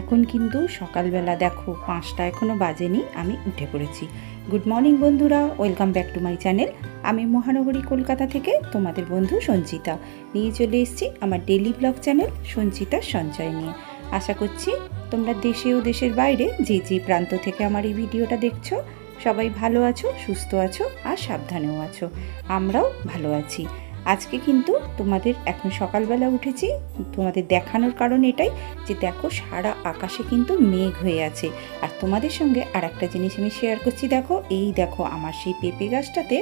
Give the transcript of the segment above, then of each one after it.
এখন কিন্তু সকালবেলা দেখো 5টা এখনও বাজেনি, আমি উঠে পড়েছি। গুড মর্নিং বন্ধুরা, welcome back to my channel. আমি মহানগরী কলকাতা থেকে তোমাদের বন্ধু সঞ্চিতা নিয়ে চলে এসেছি আমার ডেইলি ব্লগ চ্যানেল সঞ্চিতার সঞ্চয় নিয়ে। আশা করছি তোমরা দেশে ও দেশের বাইরে যে যে প্রান্ত থেকে আমার এই ভিডিওটা দেখছো সবাই ভালো আছো, সুস্থ আছো আর সাবধানেও আছো। আমরাও ভালো আছি। আজকে কিন্তু তোমাদের এখন সকালবেলা উঠেছি, তোমাদের দেখানোর কারণ এটাই যে দেখো সারা আকাশে কিন্তু মেঘ হয়ে আছে। আর তোমাদের সঙ্গে আর একটা জিনিস আমি শেয়ার করছি। দেখো এই দেখো আমার সেই পেঁপে গাছটাতে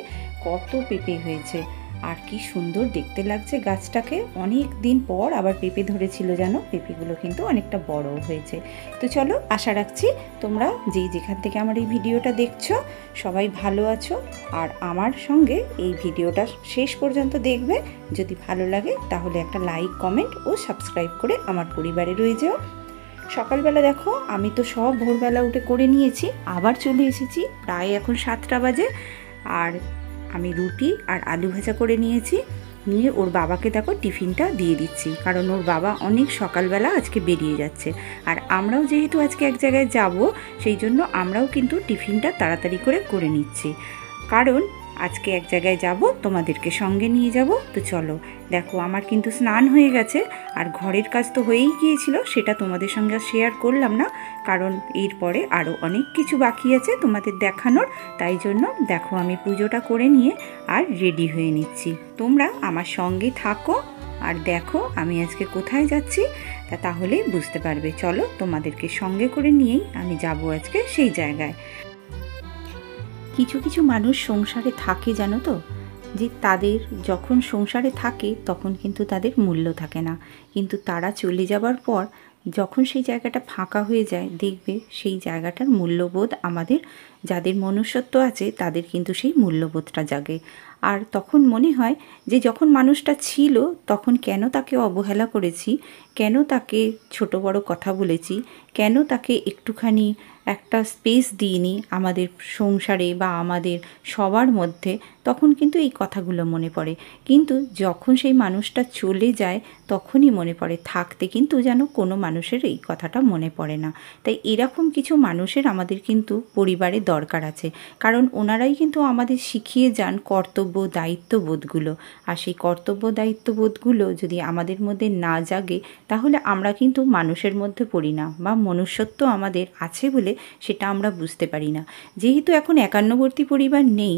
কত পেঁপে হয়েছে, আর কি সুন্দর দেখতে লাগছে গাছটাকে। অনেক দিন পর আবার পেঁপে ধরেছিল জানো, পেঁপেগুলো কিন্তু অনেকটা বড় হয়েছে। তো চলো, আশা রাখছি তোমরা যেখান থেকে আমার এই ভিডিওটা দেখছো সবাই ভালো আছো আর আমার সঙ্গে এই ভিডিওটা শেষ পর্যন্ত দেখবে। যদি ভালো লাগে তাহলে একটা লাইক, কমেন্ট ও সাবস্ক্রাইব করে আমার পরিবারে রয়ে যাও। সকালবেলা দেখো আমি তো সব ভোরবেলা উঠে করে নিয়েছি, আবার চলে এসেছি প্রায় এখন 7টা বাজে। আর আমি রুটি আর আলু ভাজা করে নিয়েছি, নিয়ে ওর বাবাকে দেখো টিফিনটা দিয়ে দিচ্ছি, কারণ ওর বাবা অনেক সকালবেলা আজকে বেরিয়ে যাচ্ছে। আর আমরাও যেহেতু আজকে এক জায়গায় যাব, সেই জন্য আমরাও কিন্তু টিফিনটা তাড়াতাড়ি করে নিচ্ছি, কারণ আজকে এক জায়গায় যাব, তোমাদেরকে সঙ্গে নিয়ে যাব। তো চলো, দেখো আমার কিন্তু স্নান হয়ে গেছে আর ঘরের কাজ তো হয়েই গিয়েছিল, সেটা তোমাদের সঙ্গে শেয়ার করলাম না, কারণ এরপরে আরও অনেক কিছু বাকি আছে তোমাদের দেখানোর। তাই জন্য দেখো আমি পুজোটা করে নিয়ে আর রেডি হয়ে নিচ্ছি। তোমরা আমার সঙ্গে থাকো আর দেখো আমি আজকে কোথায় যাচ্ছি, তাহলেই বুঝতে পারবে। চলো, তোমাদেরকে সঙ্গে করে নিয়েই আমি যাব আজকে সেই জায়গায়। কিছু কিছু মানুষ সংসারে থাকে জানো তো, যে তাদের যখন সংসারে থাকে তখন কিন্তু তাদের মূল্য থাকে না, কিন্তু তারা চলে যাবার পর যখন সেই জায়গাটা ফাঁকা হয়ে যায়, দেখবে সেই জায়গাটার মূল্যবোধ আমাদের যাদের মনুষ্যত্ব আছে তাদের কিন্তু সেই মূল্যবোধটা জাগে। আর তখন মনে হয় যে যখন মানুষটা ছিল তখন কেন তাকে অবহেলা করেছি, কেন তাকে ছোট বড় কথা বলেছি, কেন তাকে একটুখানি একটা স্পেস দিইনি আমাদের সংসারে বা আমাদের সবার মধ্যে। তখন কিন্তু এই কথাগুলো মনে পড়ে, কিন্তু যখন সেই মানুষটা চলে যায় তখনই মনে পড়ে, থাকতে কিন্তু যেন কোনো মানুষের এই কথাটা মনে পড়ে না। তাই এরকম কিছু মানুষের আমাদের কিন্তু পরিবারে দরকার আছে, কারণ ওনারাই কিন্তু আমাদের শিখিয়ে যান কর্তব্য দায়িত্ববোধগুলো। আর সেই কর্তব্য দায়িত্ববোধগুলো যদি আমাদের মধ্যে না জাগে তাহলে আমরা কিন্তু মানুষের মধ্যে পড়ি না, বা মনুষ্যত্ব আমাদের আছে বলে সেটা আমরা বুঝতে পারি না। যেহেতু এখন একান্নবর্তী পরিবার নেই,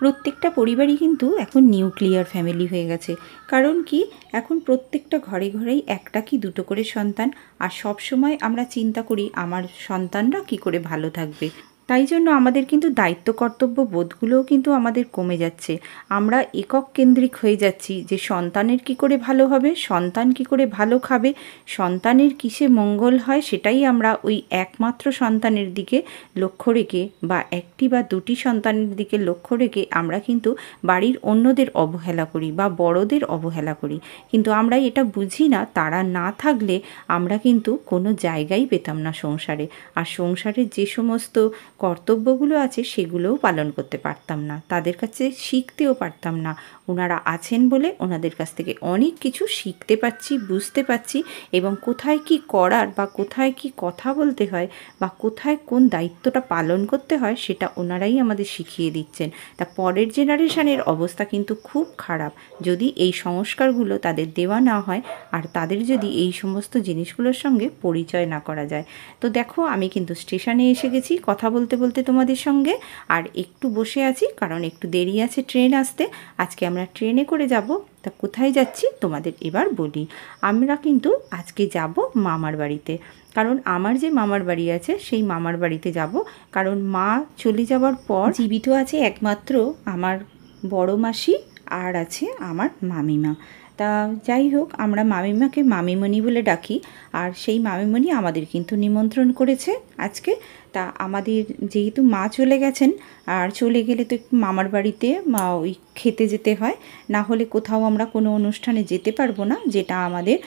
প্রত্যেকটা পরিবারই কিন্তু এখন নিউক্লিয়ার ফ্যামিলি হয়ে গেছে। কারণ কি, এখন প্রত্যেকটা ঘরে ঘরেই একটা কি দুটো করে সন্তান, আর সব সময় আমরা চিন্তা করি আমার সন্তানরা কি করে ভালো থাকবে। তাই জন্য আমাদের কিন্তু দায়িত্ব কর্তব্য বোধগুলোও কিন্তু আমাদের কমে যাচ্ছে। আমরা একক কেন্দ্রিক হয়ে যাচ্ছি যে সন্তানের কি করে ভালো হবে, সন্তান কি করে ভালো খাবে, সন্তানের কিসে মঙ্গল হয়, সেটাই আমরা ওই একমাত্র সন্তানের দিকে লক্ষ্য রেখে বা একটি বা দুটি সন্তানের দিকে লক্ষ্য রেখে আমরা কিন্তু বাড়ির অন্যদের অবহেলা করি বা বড়দের অবহেলা করি। কিন্তু আমরা এটা বুঝি না, তারা না থাকলে আমরা কিন্তু কোনো জায়গাই পেতাম না সংসারে। আর সংসারের যে সমস্ত কর্তব্যগুলো আছে সেগুলোও পালন করতে পারতাম না, তাদের কাছে শিখতেও পারতাম না। ওনারা আছেন বলে ওনাদের কাছ থেকে অনেক কিছু শিখতে পাচ্ছি, বুঝতে পাচ্ছি, এবং কোথায় কি করার বা কোথায় কি কথা বলতে হয় বা কোথায় কোন দায়িত্বটা পালন করতে হয় সেটা ওনারাই আমাদের শিখিয়ে দিচ্ছেন। তা পরের জেনারেশনের অবস্থা কিন্তু খুব খারাপ যদি এই সংস্কারগুলো তাদের দেওয়া না হয়, আর তাদের যদি এই সমস্ত জিনিসগুলোর সঙ্গে পরিচয় না করা যায়। তো দেখো আমি কিন্তু স্টেশনে এসে গেছি কথা বলতে বলতে তোমাদের সঙ্গে, আর একটু বসে আছি কারণ একটু দেরি আছে ট্রেন আসতে। আজকে আমরা ট্রেনে করে যাব। তা কোথায় যাচ্ছি তোমাদের এবার বলি। আমরা কিন্তু আজকে যাব মামার বাড়িতে, কারণ আমার যে মামার বাড়ি আছে সেই মামার বাড়িতে যাব। কারণ মা চলে যাওয়ার পর জীবিত আছে একমাত্র আমার বড় মাসি আর আছে আমার মামিমা। তা যাই হোক, আমরা মামিমাকে মামিমণি বলে ডাকি, আর সেই মামিমণি আমাদের কিন্তু নিমন্ত্রণ করেছে আজকে। তা আমাদের যেহেতু মা চলে গেছেন, আর চলে গেলে তো একটু মামার বাড়িতে ওই খেতে যেতে হয়, না হলে কোথাও আমরা কোনো অনুষ্ঠানে যেতে পারবো না, যেটা আমাদের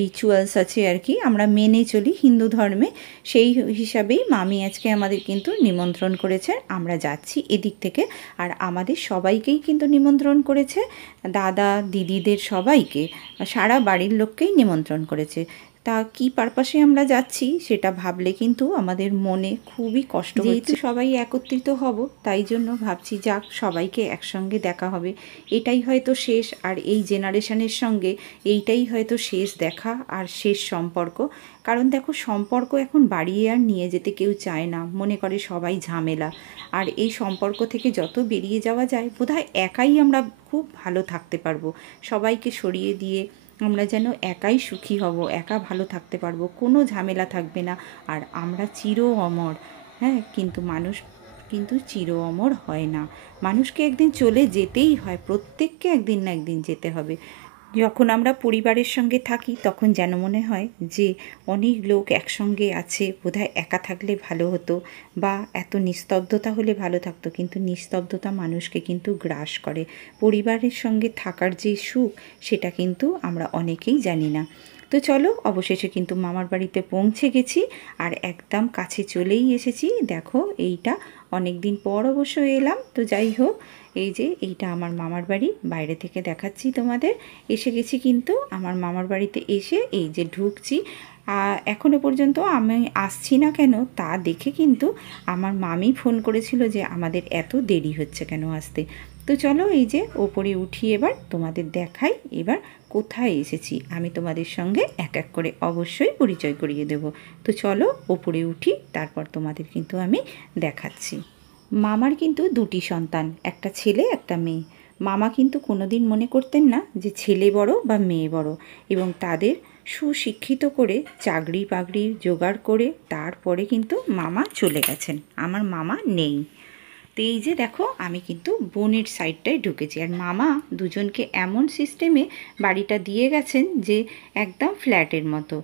রিচুয়ালস আছে আর কি, আমরা মেনে চলি হিন্দু ধর্মে। সেই হিসাবেই মামি আজকে আমাদের কিন্তু নিমন্ত্রণ করেছে, আমরা যাচ্ছি এদিক থেকে। আর আমাদের সবাইকেই কিন্তু নিমন্ত্রণ করেছে, দাদা দিদিদের সবাইকে, সারা বাড়ির লোককেই নিমন্ত্রণ করেছে। তা কি পারপাসে আমরা যাচ্ছি সেটা ভাবলে কিন্তু আমাদের মনে খুবই কষ্ট হচ্ছে। যেহেতু সবাই একত্রিত হব তাই জন্য ভাবছি যাক সবাইকে একসঙ্গে দেখা হবে, এটাই হয়তো শেষ। আর এই জেনারেশনের সঙ্গে এইটাই হয়তো শেষ দেখা আর শেষ সম্পর্ক। কারণ দেখো, সম্পর্ক এখন বাড়িয়ে আর নিয়ে যেতে কেউ চায় না, মনে করে সবাই ঝামেলা। আর এই সম্পর্ক থেকে যত বেরিয়ে যাওয়া যায় বোধহয় একাই আমরা খুব ভালো থাকতে পারবো। সবাইকে সরিয়ে দিয়ে আমরা যেন একাই সুখী হব, একা ভালো থাকতে পারবো, কোনো ঝামেলা থাকবে না, আর আমরা চির অমর। হ্যাঁ, কিন্তু মানুষ কিন্তু চির অমর হয় না, মানুষকে একদিন চলে যেতেই হয়, প্রত্যেককে একদিন না একদিন যেতে হবে। যখন আমরা পরিবারের সঙ্গে থাকি তখন যেন মনে হয় যে অনেক লোক একসঙ্গে আছে, বোধহয় একা থাকলে ভালো হতো, বা এত নিস্তব্ধতা হলে ভালো থাকতো। কিন্তু নিস্তব্ধতা মানুষকে কিন্তু গ্রাস করে। পরিবারের সঙ্গে থাকার যে সুখ সেটা কিন্তু আমরা অনেকেই জানি না। তো চলো, অবশেষে কিন্তু মামার বাড়িতে পৌঁছে গেছি আর একদম কাছে চলেই এসেছি। দেখো, এইটা অনেক দিন পর অবশ্য এলাম। তো যাই হোক, এই যে এইটা আমার মামার বাড়ি, বাইরে থেকে দেখাচ্ছি তোমাদের। এসে গেছি কিন্তু আমার মামার বাড়িতে। এসে এই যে ঢুকছি, এখনও পর্যন্ত আমি আসছি না কেন তা দেখে কিন্তু আমার মামি ফোন করেছিল যে আমাদের এত দেরি হচ্ছে কেন আসতে। তো চলো, এই যে ওপরে উঠি, এবার তোমাদের দেখাই এবার কোথায় এসেছি। আমি তোমাদের সঙ্গে এক এক করে অবশ্যই পরিচয় করিয়ে দেব। তো চলো ওপরে উঠি, তারপর তোমাদের কিন্তু আমি দেখাচ্ছি। মামার কিন্তু দুটি সন্তান, একটা ছেলে একটা মেয়ে। মামা কিন্তু কোনোদিন মনে করতেন না যে ছেলে বড় বা মেয়ে বড়, এবং তাদের সুশিক্ষিত করে চাকরি বাকরি জোগাড় করে তারপরে কিন্তু মামা চলে গেছেন। আমার মামা নেই। তো এই যে দেখো, আমি কিন্তু বোনের সাইডটায় ঢুকেছি, আর মামা দুজনকে এমন সিস্টেমে বাড়িটা দিয়ে গেছেন যে একদম ফ্ল্যাটের মতো।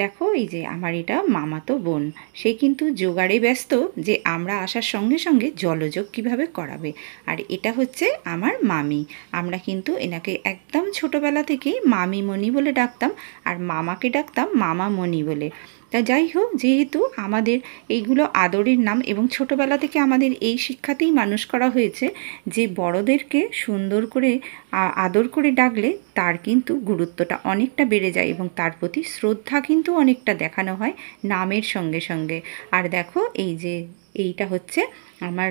দেখো, এই যে আমার এটা মামাতো বোন, সে কিন্তু জোগাড়ে ব্যস্ত যে আমরা আসার সঙ্গে সঙ্গে জলযোগ কিভাবে করাবে। আর এটা হচ্ছে আমার মামি। আমরা কিন্তু এনাকে একদম ছোটোবেলা থেকেই মামিমণি বলে ডাকতাম, আর মামাকে ডাকতাম মামামণি বলে। তা যাই হোক, যেহেতু আমাদের এইগুলো আদরের নাম, এবং ছোটোবেলা থেকে আমাদের এই শিক্ষাতেই মানুষ করা হয়েছে যে বড়দেরকে সুন্দর করে আদর করে ডাকলে তার কিন্তু গুরুত্বটা অনেকটা বেড়ে যায়, এবং তার প্রতি শ্রদ্ধা কিন্তু অনেকটা দেখানো হয় নামের সঙ্গে সঙ্গে। আর দেখো, এই যে এইটা হচ্ছে আমার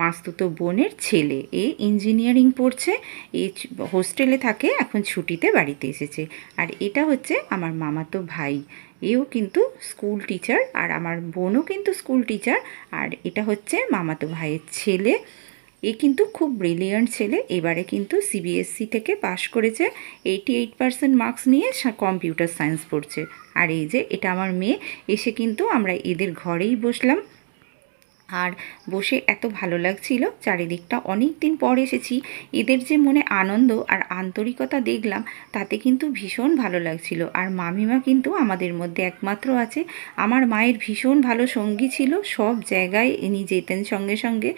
মাস্তুতো বোনের ছেলে, এ ইঞ্জিনিয়ারিং পড়ছে, এ হোস্টেলে থাকে, এখন ছুটিতে বাড়িতে এসেছে। আর এটা হচ্ছে আমার মামাতো ভাই, এও কিন্তু স্কুল টিচার, আর আমার বোনও কিন্তু স্কুল টিচার। আর এটা হচ্ছে মামাতো ভাইয়ের ছেলে, এ কিন্তু খুব ব্রিলিয়ান্ট ছেলে, এবারে কিন্তু সিবিএসসি থেকে পাশ করেছে, 88% মার্কস নিয়ে কম্পিউটার সায়েন্স পড়ছে। আর এই যে এটা আমার মেয়ে। এসে কিন্তু আমরা এদের ঘরেই বসলাম, আর বসে এত ভালো লাগছিল, চারিদিকটা অনেক দিন পর এসেছি, এদের যে মনে আনন্দ আর আন্তরিকতা দেখলাম, তাতে কিন্তু ভীষণ ভালো লাগছিল। আর মামিমা কিন্তু আমাদের মধ্যে একমাত্র আছে। আমার মায়ের ভীষণ ভালো সঙ্গী ছিল, সব জায়গায় ইনি যেতেন সঙ্গে সঙ্গে।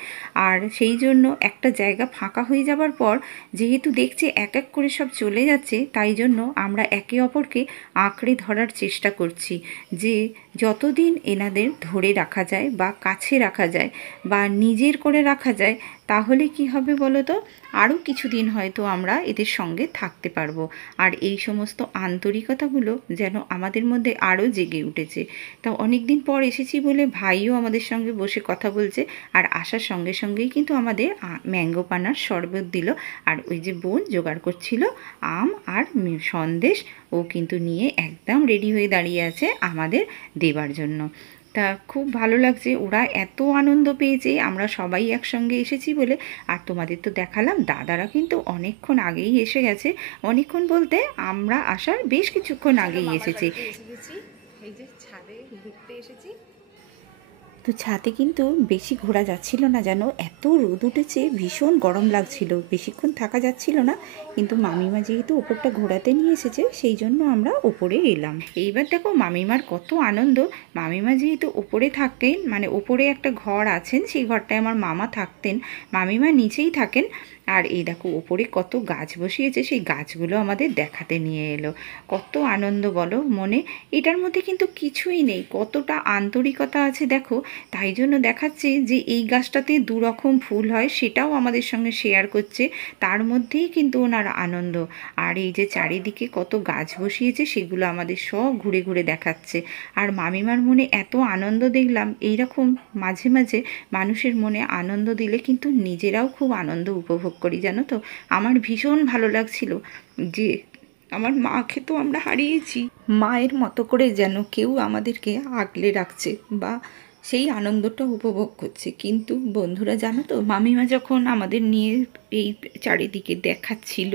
আর সেই জন্য একটা জায়গা ফাঁকা হয়ে যাবার পর, যেহেতু দেখছে এক এক করে সব চলে যাচ্ছে, তাই জন্য আমরা একে অপরকে আঁকড়ে ধরার চেষ্টা করছি যে যতদিন এনাদের ধরে রাখা যায় বা কাছে রাখা যায় বা নিজের করে রাখা যায়, তাহলে কি হবে বলো তো, আরও কিছুদিন হয়তো আমরা এদের সঙ্গে থাকতে পারবো। আর এই সমস্ত আন্তরিকতাগুলো যেন আমাদের মধ্যে আরও জেগে উঠেছে। তা অনেক দিন পর এসেছি বলে ভাইও আমাদের সঙ্গে বসে কথা বলছে, আর আসার সঙ্গে সঙ্গেই কিন্তু আমাদের ম্যাঙ্গো পানার শরবত দিল। আর ওই যে বোন জোগাড় করছিল আম আর সন্দেশ, ও কিন্তু নিয়ে একদম রেডি হয়ে দাঁড়িয়ে আছে আমাদের দেবার জন্য। তা খুব ভালো লাগছে, ওরা এত আনন্দ পেয়েছে আমরা সবাই একসঙ্গে এসেছি বলে। আর তোমাদের তো দেখালাম, দাদারা কিন্তু অনেকক্ষণ আগেই এসে গেছে। অনেকক্ষণ বলতে আমরা আসার বেশ কিছুক্ষণ আগেই এসেছে। এই যে ছাদে ঘুরতে এসেছি। তো ছাদে কিন্তু বেশি ঘোরা যাচ্ছিল না, যেন এত রোদ উঠেছে, ভীষণ গরম লাগছিল, বেশিক্ষণ থাকা যাচ্ছিল না। কিন্তু মামিমা যেহেতু ওপরটা ঘোরাতে নিয়ে এসেছে, সেই জন্য আমরা ওপরে এলাম। এইবার দেখো মামিমার কত আনন্দ। মামিমা যেহেতু ওপরে থাকেন, মানে ওপরে একটা ঘর আছেন, সেই ঘরটায় আমার মামা থাকতেন, মামিমা নিচেই থাকেন। আর এই দেখো ওপরে কত গাছ বসিয়েছে, সেই গাছগুলো আমাদের দেখাতে নিয়ে এলো। কত আনন্দ বলো মনে। এটার মধ্যে কিন্তু কিছুই নেই, কতটা আন্তরিকতা আছে দেখো। তাই জন্য দেখাচ্ছে যে এই গাছটাতে দুরকম ফুল হয়, সেটাও আমাদের সঙ্গে শেয়ার করছে। তার মধ্যেই কিন্তু ওনার আনন্দ। আর এই যে চারিদিকে কত গাছ বসিয়েছে সেগুলো আমাদের সব ঘুরে ঘুরে দেখাচ্ছে। আর মামিমার মনে এত আনন্দ দেখলাম। এইরকম মাঝে মাঝে মানুষের মনে আনন্দ দিলে কিন্তু নিজেরাও খুব আনন্দ উপভোগ করি, জানো তো। আমার ভীষণ ভালো লাগছিল যে আমার মাকে তো আমরা হারিয়েছি, মায়ের মতো করে যেন কেউ আমাদেরকে আগলে রাখছে বা সেই আনন্দটা উপভোগ করছে। কিন্তু বন্ধুরা জানো তো, মামিমা যখন আমাদের নিয়ে এই চারিদিকে দেখাচ্ছিল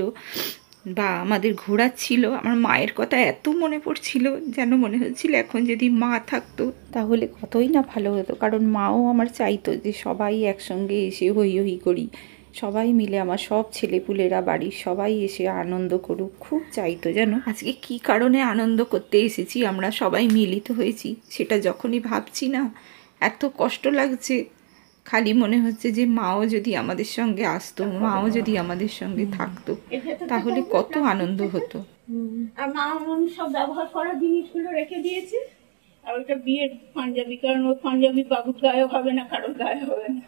বা আমাদের ঘোরাচ্ছিল, আমার মায়ের কথা এত মনে পড়ছিল, যেন মনে হচ্ছিল এখন যদি মা থাকতো তাহলে কতই না ভালো হতো। কারণ মাও আমার চাইতো যে সবাই একসঙ্গে এসে হই হই করি, সবাই মিলে, আমার সব ছেলেপুলেরা বাড়ির সবাই এসে আনন্দ করুক, খুব চাইতো জানো। আজকে কি কারণে আনন্দ করতে এসেছি আমরা সবাই মিলিত হয়েছি, সেটা যখনই ভাবছি না এত কষ্ট লাগছে। খালি মনে হচ্ছে যে মাও যদি আমাদের সঙ্গে আসতো, মাও যদি আমাদের সঙ্গে থাকতো, তাহলে কত আনন্দ হতো। আর মা সব ব্যবহার করা জিনিসগুলো রেখে দিয়েছে। আর ওইটা বিয়ের পাঞ্জাবি, কারণ ওই পাঞ্জাবি বাবুর গায়ে হবে না, কারোর গায়ে হবে না।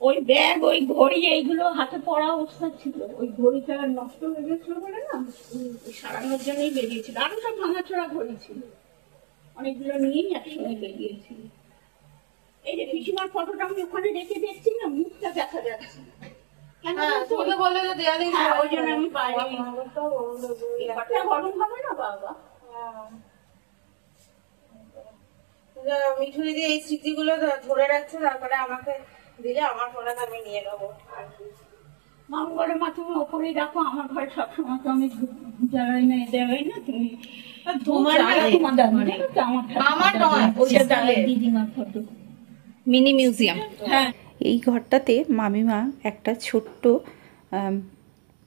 ওই ব্যাগ, ওই ঘড়ি, এইগুলো হাতে পড়া অবস্থা ছিল। ওই ঘড়িটা নষ্ট হয়ে গেছিল বলে না, সারানোর জন্যই বেরিয়েছিল। আরো সব ভাঙাচোরা ঘড়ি ছিল, অনেকগুলো নিয়েই একসঙ্গে বেরিয়েছিল। এই যে পিসিমার ফটোটা আমি ওখানে রেখে দেখছি না, মুখটা দেখা যাচ্ছে। ওই জন্য আমি গরম হবে না বাবা। মিঠু দিদি এই স্মৃতিগুলো ধরে রাখছে, তারপরে আমাকে দিলে আমার ফোনটা আমি নিয়ে নেবো। মাম ঘরে মা তুমি ওপরেই রাখো, আমার ঘরে সবসময় তো আমি জ্বালাই না, দেওয়াই না। তুমি দিদিমার ফটো, মিনি মিউজিয়াম। হ্যাঁ, এই ঘরটাতে মামিমা একটা ছোট্ট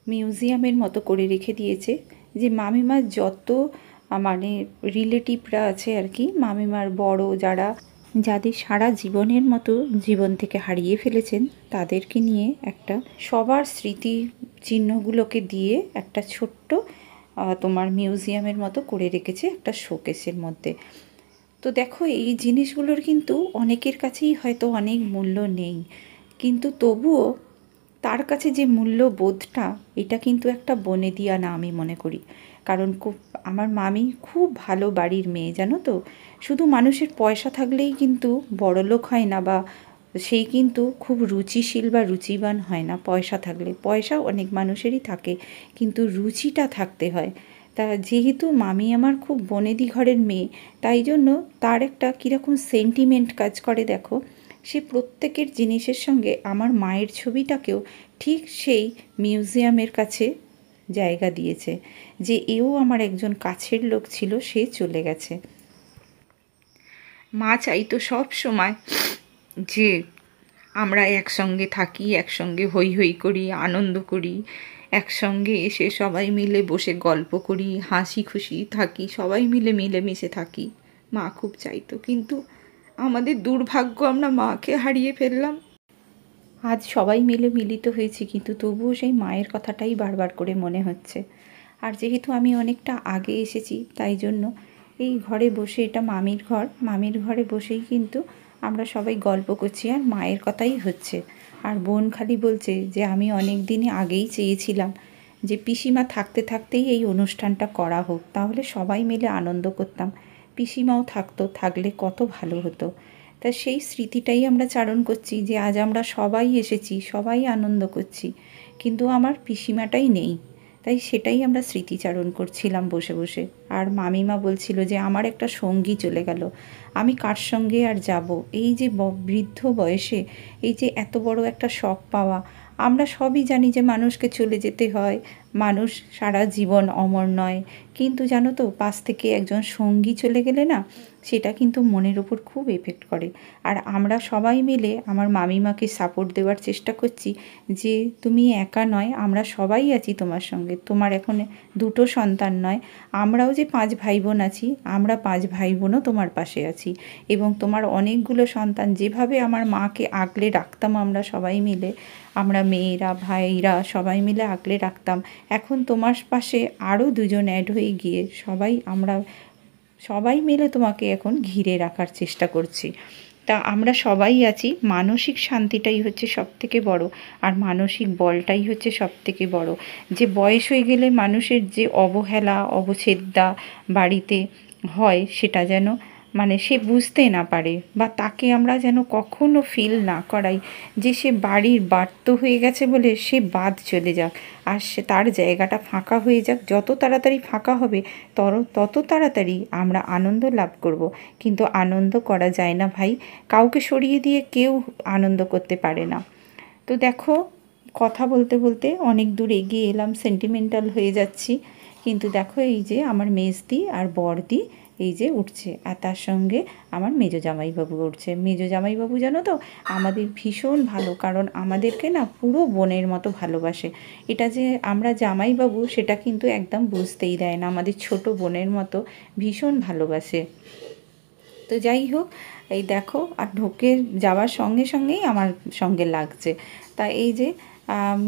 মিউজিয়ামের মতো করে রেখে দিয়েছে। যে মামিমার যত মানে রিলেটিভরা আছে আর কি, মামিমার বড় যারা, যাদের সারা জীবনের মতো জীবন থেকে হারিয়ে ফেলেছেন, তাদেরকে নিয়ে একটা সবার স্মৃতি চিহ্নগুলোকে দিয়ে একটা ছোট্ট তোমার মিউজিয়ামের মতো করে রেখেছে একটা শোকেসের মধ্যে। তো দেখো এই জিনিসগুলোর কিন্তু অনেকের কাছেই হয়তো অনেক মূল্য নেই, কিন্তু তবুও তার কাছে যে মূল্যবোধটা, এটা কিন্তু একটা বনেদিয়ানা আমি মনে করি। কারণ আমার মামি খুব ভালো বাড়ির মেয়ে, জানো তো। শুধু মানুষের পয়সা থাকলেই কিন্তু বড়লোক হয় না, বা সেই কিন্তু খুব রুচিশীল বা রুচিবান হয় না। পয়সা থাকলে, পয়সা অনেক মানুষেরই থাকে, কিন্তু রুচিটা থাকতে হয়। তা যেহেতু মামি আমার খুব বনেদি ঘরের মেয়ে, তাই জন্য তার একটা কীরকম সেন্টিমেন্ট কাজ করে দেখো। সে প্রত্যেকের জিনিসের সঙ্গে আমার মায়ের ছবিটাকেও ঠিক সেই মিউজিয়ামের কাছে জায়গা দিয়েছে, যে এও আমার একজন কাছের লোক ছিল, সে চলে গেছে। মা চাইতো সব সময় যে আমরা একসঙ্গে থাকি, একসঙ্গে হই হই করি, আনন্দ করি, একসঙ্গে এসে সবাই মিলে বসে গল্প করি, হাসি খুশি থাকি, সবাই মিলে মিলেমিশে থাকি। মা খুব চাইতো, কিন্তু আমাদের দুর্ভাগ্য, আমরা মাকে হারিয়ে ফেললাম। আজ সবাই মিলে মিলিত হয়েছি, কিন্তু তবুও সেই মায়ের কথাটাই বারবার করে মনে হচ্ছে। আর যেহেতু আমি অনেকটা আগে এসেছি, তাই জন্য এই ঘরে বসে, এটা মামির ঘর, মামির ঘরে বসেই কিন্তু আমরা সবাই গল্প করছি আর মায়ের কথাই হচ্ছে। আর বোন খালি বলছে যে আমি অনেক দিনই আগেই চেয়েছিলাম যে পিসিমা থাকতে থাকতেই এই অনুষ্ঠানটা করা হোক, তাহলে সবাই মিলে আনন্দ করতাম। পিসিমাও থাকতো, থাকলে কত ভালো হতো। তা সেই স্মৃতিটাই আমরা চারণ করছি, যে আজ আমরা সবাই এসেছি, সবাই আনন্দ করছি, কিন্তু আমার পিসিমাটাই নেই। তাই সেটাই আমরা স্মৃতিচারণ করছিলাম বসে বসে। আর মামিমা বলছিল যে আমার একটা সঙ্গী চলে গেল, আমি কার সঙ্গে আর যাব। এই যে বৃদ্ধ বয়সে এই যে এত বড় একটা শখ পাওয়া, আমরা সবই জানি যে মানুষকে চলে যেতে হয়, মানুষ সারা জীবন অমর নয়, কিন্তু জানো তো পাশ থেকে একজন সঙ্গী চলে গেলে না সেটা কিন্তু মনের ওপর খুব এফেক্ট করে। আর আমরা সবাই মিলে আমার মামিমাকে সাপোর্ট দেওয়ার চেষ্টা করছি যে তুমি একা নয়, আমরা সবাই আছি তোমার সঙ্গে। তোমার এখন দুটো সন্তান নয়, আমরাও যে 5 ভাই বোন আছি, আমরা 5 ভাই বোনও তোমার পাশে আছি। এবং তোমার অনেকগুলো সন্তান, যেভাবে আমার মাকে আগলে রাখতাম আমরা সবাই মিলে, আমরা মেয়েরা ভাইরা সবাই মিলে আগলে রাখতাম, এখন তোমার পাশে আরও 2 জন অ্যাড হয়ে গিয়ে আমরা সবাই মিলে তোমাকে এখন ঘিরে রাখার চেষ্টা করছি। তা আমরা সবাই আছি, মানসিক শান্তিটাই হচ্ছে সবথেকে বড়, আর মানসিক বলটাই হচ্ছে সবথেকে বড়। যে বয়স হয়ে গেলে মানুষের যে অবহেলা অবছেদ্যা বাড়িতে হয়, সেটা যেন সে বুঝতে না পারে, বা তাকে আমরা যেন কখনো ফিল না করাই যে সে বাড়ির বার্ত হয়ে গেছে বলে সে বাদ চলে যাক, আর সে তার জায়গাটা ফাঁকা হয়ে যাক। যত তাড়াতাড়ি ফাঁকা হবে তত তাড়াতাড়ি আমরা আনন্দ লাভ করব। কিন্তু আনন্দ করা যায় না ভাই, কাউকে সরিয়ে দিয়ে কেউ আনন্দ করতে পারে না। তো দেখো, কথা বলতে বলতে অনেক দূর এগিয়ে এলাম, সেন্টিমেন্টাল হয়ে যাচ্ছি। কিন্তু দেখো, এই যে আমার মেজদি আর বড়দি এই যে উঠছে, আর তার সঙ্গে আমার মেজো জামাইবাবু উঠছে। মেজো জামাইবাবু জানো তো আমাদের ভীষণ ভালো, কারণ আমাদেরকে না পুরো বোনের মতো ভালোবাসে। এটা যে আমরা জামাইবাবু সেটা কিন্তু একদম বুঝতেই দেয় না, আমাদের ছোট বোনের মতো ভীষণ ভালোবাসে। তো যাই হোক, এই দেখো, আর ঢোকে যাওয়ার সঙ্গে সঙ্গেই আমার সঙ্গে লাগছে। তা এই যে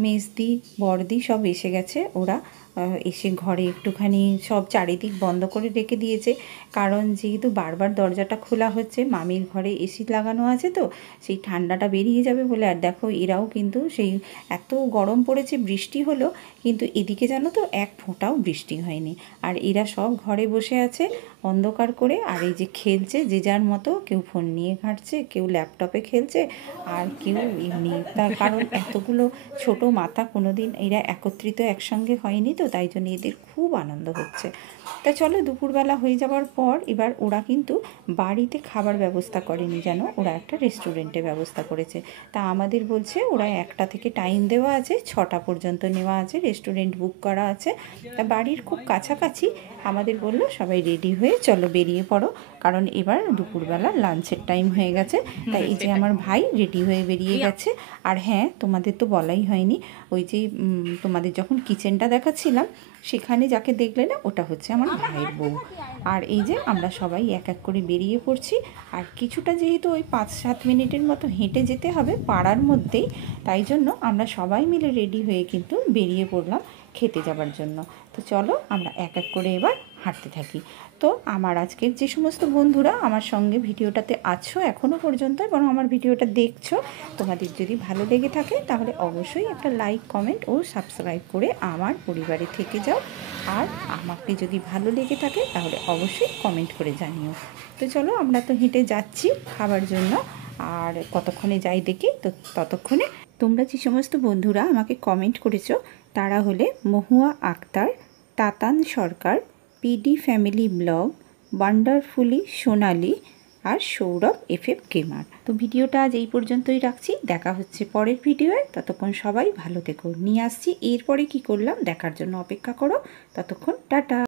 মেজদি বড়দি সব এসে গেছে, ওরা এসে ঘরে একটুখানি সব চারিদিক বন্ধ করে রেখে দিয়েছে, কারণ যেহেতু বারবার দরজাটা খোলা হচ্ছে, মামির ঘরে এসি লাগানো আছে, তো সেই ঠান্ডাটা বেরিয়ে যাবে বলে। আর দেখো, এরাও কিন্তু সেই এত গরম পড়েছে, বৃষ্টি হলো, কিন্তু এদিকে জানো তো এক ফোঁটাও বৃষ্টি হয়নি। আর এরা সব ঘরে বসে আছে অন্ধকার করে, আর এই যে খেলছে যে যার মতো, কেউ ফোন নিয়ে ঘাঁটছে, কেউ ল্যাপটপে খেলছে, আর কেউ এমনি। তার কারণ এতগুলো ছোট মাথা কোনোদিন এরা একত্রিত একসঙ্গে হয়নি, তো তাই জন্য এদের খুব আনন্দ হচ্ছে। তা চলো, দুপুরবেলা হয়ে যাওয়ার পর এবার ওরা কিন্তু বাড়িতে খাবার ব্যবস্থা করেনি, যেন ওরা একটা রেস্টুরেন্টে ব্যবস্থা করেছে। তা আমাদের বলছে ওরা 1টা থেকে টাইম দেওয়া আছে, 6টা পর্যন্ত নেওয়া আছে, রেস্টুরেন্ট বুক করা আছে। তা বাড়ির খুব কাছাকাছি, আমাদের বললো সবাই রেডি হয়ে চলো বেরিয়ে পড়ো, কারণ এবার দুপুরবেলা লাঞ্চের টাইম হয়ে গেছে। তাই এই যে আমার ভাই রেডি হয়ে বেরিয়ে গেছে। আর হ্যাঁ, তোমাদের তো বলাই হয়নি, ওই যে তোমাদের যখন কিচেনটা দেখাচ্ছিলাম, সেখানে যাকে দেখলে না, ওটা হচ্ছে আমার ভাইয়ের বউ। আর এই যে আমরা সবাই এক এক করে বেরিয়ে পড়ছি। আর কিছুটা যেহেতু ওই 5-7 মিনিটের মতো হেঁটে যেতে হবে পাড়ার মধ্যেই, তাই জন্য আমরা সবাই মিলে রেডি হয়ে কিন্তু বেরিয়ে পড়লাম খেতে যাবার জন্য। তো চলো আমরা এক এক করে এবার হাঁটতে থাকি। তো আমার আজকের যে সমস্ত বন্ধুরা আমার সঙ্গে ভিডিওটাতে আছো এখনও পর্যন্ত এবং আমার ভিডিওটা দেখছো, তোমাদের যদি ভালো লেগে থাকে তাহলে অবশ্যই একটা লাইক কমেন্ট ও সাবস্ক্রাইব করে আমার পরিবারে থেকে যাও। আর আমাকে যদি ভালো লেগে থাকে তাহলে অবশ্যই কমেন্ট করে জানিও। তো চলো, আমরা তো হেঁটে যাচ্ছি খাবার জন্য, আর কতক্ষণে যাই দেখি। তো ততক্ষণে তোমরা যে সমস্ত বন্ধুরা আমাকে কমেন্ট করেছো তারা হলে মহুয়া আক্তার, তাতান সরকার, পিডি ফ্যামিলি ব্লগ, ওয়ান্ডারফুলি সোনালি, আর সৌরভ FF গেমার। তো ভিডিওটা আজ এই পর্যন্তই রাখছি, দেখা হচ্ছে পরের ভিডিওয়ে। ততক্ষণ সবাই ভালো থেকো। নিয়ে আসছি এরপরে কি করলাম দেখার জন্য অপেক্ষা করো। ততক্ষণ টাটা।